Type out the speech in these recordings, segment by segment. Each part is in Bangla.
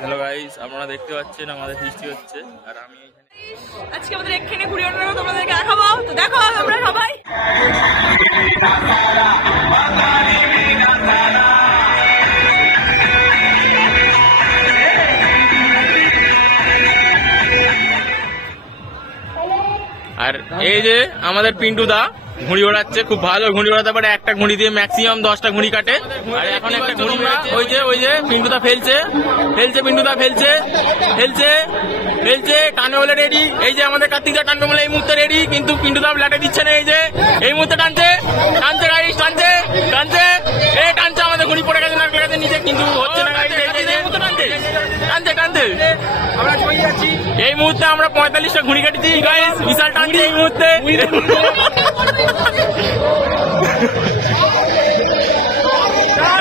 হ্যালো গাইস, আপনারা দেখতে পাচ্ছেন আমাদের ফিস্টি হচ্ছে আর আমি আজকে আমাদের এখানে ঘুরে ওঠানো তোমাদেরকে দেখাবো। তো দেখো আমরা সবাই আর এই যে আমাদের পিন্টু দা ঘুড়ি ওড়াচ্ছে, খুব ভালো ঘুড়ি ওড়াতে পারে। একটা ঘুড়ি দিয়ে ম্যাক্সিমাম 10টা ঘুড়ি কাটে। আর এখন একটা ঘুড়ি ওই যে পিন্টু দা ফেলছে পিন্টু দা ফেলছে টানে বলে রেডি। এই যে আমাদের কার্তিক দা টানবে বলে এই মুহূর্তে রেডি, কিন্তু পিন্টু দা লাটে দিচ্ছে না। এই যে এই মুহূর্তে টানছে গাইস, টানছে আমাদের ঘুড়ি পড়ে গেছে নারকেল গাছের নিচে, কিন্তু হচ্ছে না গাইস। টানছে আমরা চলে যাচ্ছি। এই মুহূর্তে আমরা 45টা ঘুড়ি কাটছি গাইস, বিশাল টানছে এই মুহূর্তে।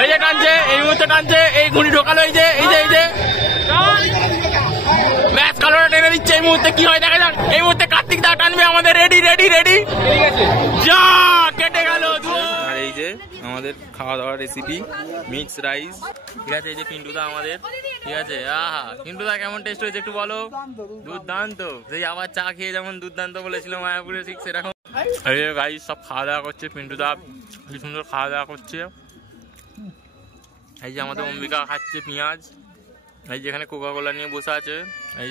এই যে টানছে, এই মুহূর্তে টানছে, এই ঘুড়ি ঢোকালো। এই যে ব্যাস কালোটা টেনে দিচ্ছে। এই মুহূর্তে কি হয় দেখা যাক। এই মুহূর্তে কার্তিক দা টানবে আমাদের। রেডি যা কেটে গেল। আর এই যে আমাদের খাওয়া দাওয়ার রেসিপি মিক্স রাইস, ঠিক আছে। এই যে পিন্টু দা আমাদের, ঠিক আছে। আহা পিন্টু দা কেমন টেস্ট হয়েছে একটু বলো। দুর্দান্ত, সেই আবার চা খেয়ে যেমন দুর্দান্ত বলেছিল মায়াপুরে, ঠিক সেরকম। এই যে গাইস সব খাওয়া দাওয়া করছে, পিন্টু দা কি সুন্দর খাওয়া দাওয়া করছে। এই যে আমাদের অম্বিকা খাচ্ছে পেঁয়াজ। এই যেখানে কোকা কোলা নিয়ে বসে আছে। এই